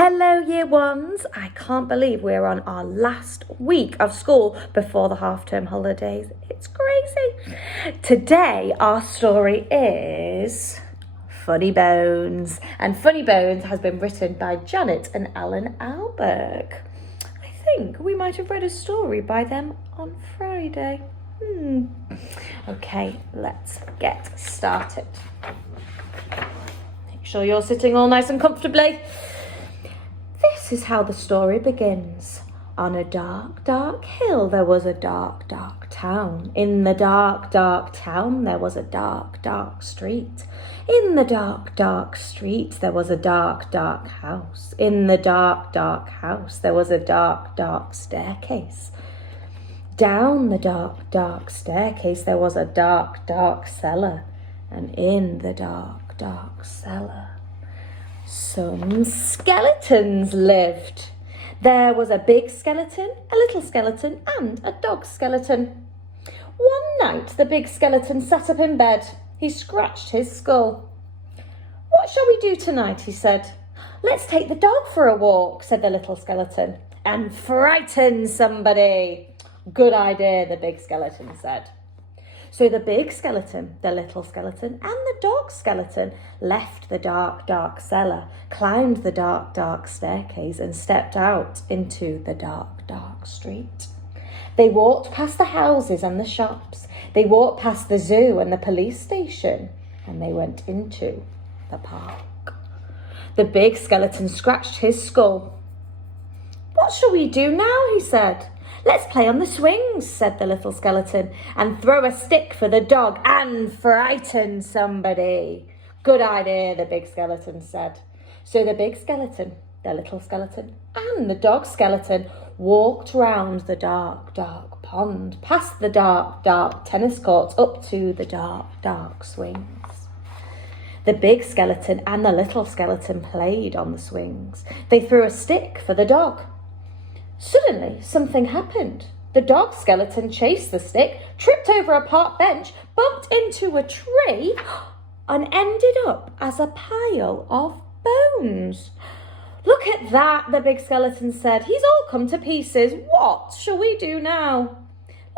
Hello year ones, I can't believe we're on our last week of school before the half-term holidays. It's crazy. Today our story is Funnybones, and Funnybones has been written by Janet and Allan Ahlberg. I think we might have read a story by them on Friday. Okay, let's get started. Make sure you're sitting all nice and comfortably. This is how the story begins. On a dark, dark hill there was a dark, dark town. In the dark, dark town there was a dark, dark street. In the dark, dark street there was a dark, dark house. In the dark, dark house there was a dark, dark staircase. Down the dark, dark staircase there was a dark, dark cellar. And in the dark, dark cellar some skeletons lived. There was a big skeleton, a little skeleton, and a dog skeleton. One night the big skeleton sat up in bed. He scratched his skull. "What shall we do tonight?" he said. "Let's take the dog for a walk," said the little skeleton. "And frighten somebody." "Good idea," the big skeleton said. So the big skeleton, the little skeleton, and the dog skeleton left the dark, dark cellar, climbed the dark, dark staircase, and stepped out into the dark, dark street. They walked past the houses and the shops. They walked past the zoo and the police station, and they went into the park. The big skeleton scratched his skull. "What shall we do now?" he said. "Let's play on the swings," said the little skeleton, "and throw a stick for the dog and frighten somebody." "Good idea," the big skeleton said. So the big skeleton, the little skeleton, and the dog skeleton walked round the dark, dark pond, past the dark, dark tennis courts, up to the dark, dark swings. The big skeleton and the little skeleton played on the swings. They threw a stick for the dog. Suddenly, something happened. The dog skeleton chased the stick, tripped over a park bench, bumped into a tree, and ended up as a pile of bones. "Look at that," the big skeleton said. "He's all come to pieces. What shall we do now?"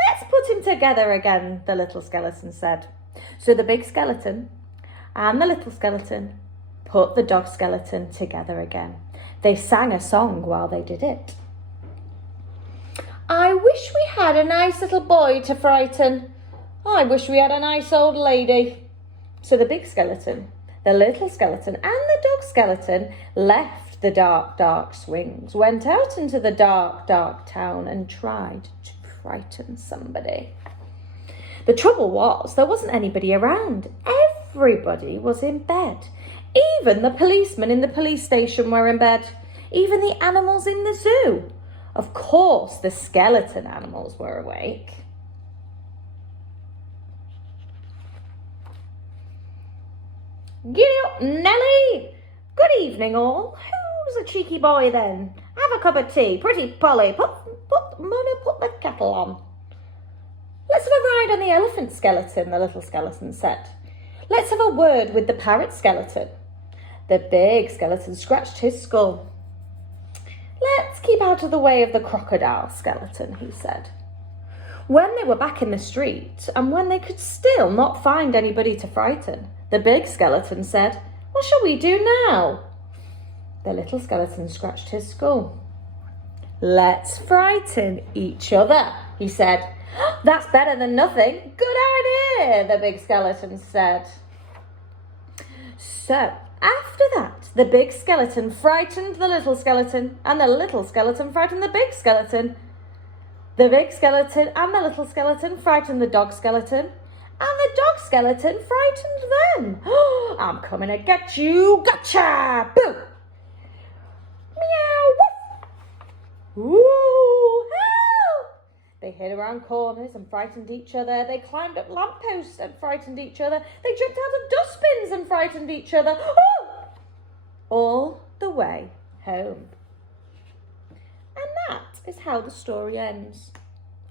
"Let's put him together again," the little skeleton said. So the big skeleton and the little skeleton put the dog skeleton together again. They sang a song while they did it. "I wish we had a nice little boy to frighten. I wish we had a nice old lady." So the big skeleton, the little skeleton, and the dog skeleton left the dark, dark swings, went out into the dark, dark town, and tried to frighten somebody. The trouble was, there wasn't anybody around. Everybody was in bed. Even the policemen in the police station were in bed. Even the animals in the zoo. Of course, the skeleton animals were awake. "Giddy up, Nelly! Good evening, all. Who's a cheeky boy, then? Have a cup of tea. Pretty Polly, put the kettle on." "Let's have a ride on the elephant skeleton," the little skeleton said. "Let's have a word with the parrot skeleton." The big skeleton scratched his skull. "Let's keep out of the way of the crocodile skeleton," he said. When they were back in the street, and when they could still not find anybody to frighten, the big skeleton said, "What shall we do now?" The little skeleton scratched his skull. "Let's frighten each other," he said. "That's better than nothing." "Good idea," the big skeleton said. So, after that, the big skeleton frightened the little skeleton, and the little skeleton frightened the big skeleton. The big skeleton and the little skeleton frightened the dog skeleton, and the dog skeleton frightened them. "I'm coming to get you. Gotcha! Boo! Meow! Woof! Ooh! Help!" They hid around corners and frightened each other. They climbed up lampposts and frightened each other. They jumped out of dustbins and frightened each other. All the way home. And that is how the story ends.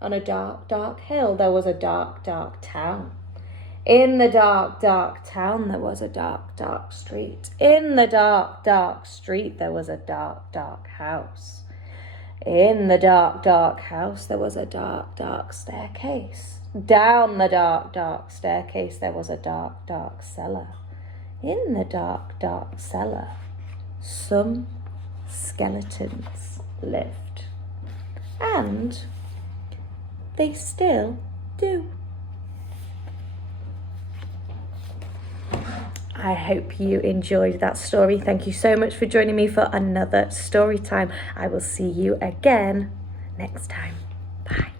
On a dark, dark hill there was a dark, dark town. In the dark, dark town, there was a dark, dark street. In the dark, dark street, there was a dark, dark house. In the dark, dark house, there was a dark, dark staircase. Down the dark, dark staircase, there was a dark, dark cellar. In the dark, dark cellar, some skeletons lived. And they still do. I hope you enjoyed that story. Thank you so much for joining me for another story time. I will see you again next time. Bye.